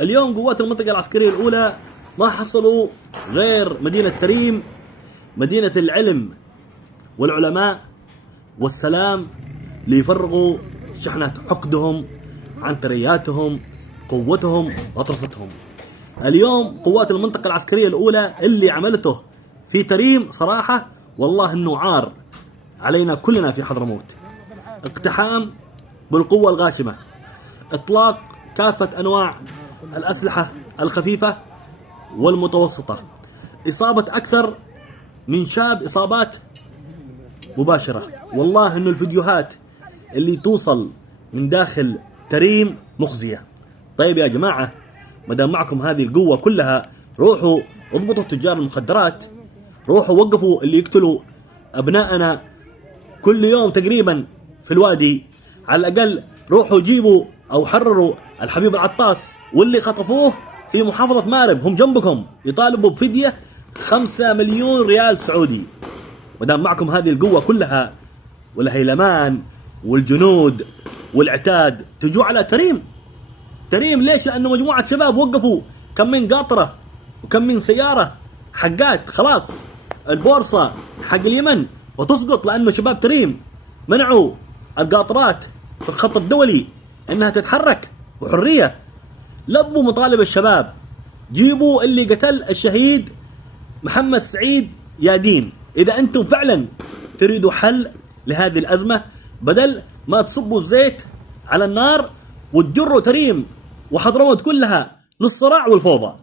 اليوم قوات المنطقة العسكرية الأولى ما حصلوا غير مدينة تريم، مدينة العلم والعلماء والسلام، ليفرغوا شحنة حقدهم عن ثرياتهم، قوتهم وطرستهم. اليوم قوات المنطقة العسكرية الأولى اللي عملته في تريم صراحة والله إنه عار علينا كلنا في حضرموت. اقتحام بالقوة الغاشمة، إطلاق كافة أنواع الأسلحة الخفيفة والمتوسطة، إصابة أكثر من شاب إصابات مباشرة. والله إنه الفيديوهات اللي توصل من داخل تريم مخزية. طيب يا جماعة، مدام معكم هذه القوة كلها، روحوا اضبطوا تجار المخدرات، روحوا وقفوا اللي يقتلوا أبنائنا كل يوم تقريبا في الوادي. على الأقل روحوا جيبوا أو حرروا الحبيب العطاس واللي خطفوه في محافظة مارب، هم جنبكم، يطالبوا بفدية 5 مليون ريال سعودي. مدام معكم هذه القوة كلها والهيلمان والجنود والعتاد، تجوا على تريم. تريم ليش؟ لأنه مجموعة شباب وقفوا كم من قاطرة وكم من سيارة حقات، خلاص البورصة حق اليمن وتسقط، لأنه شباب تريم منعوا القاطرات في الخط الدولي أنها تتحرك بحرية. لبوا مطالب الشباب، جيبوا اللي قتل الشهيد محمد سعيد يادين. إذا أنتم فعلا تريدوا حل لهذه الأزمة، بدل ما تصبوا الزيت على النار وتجروا تريم وحضرموت كلها للصراع والفوضى.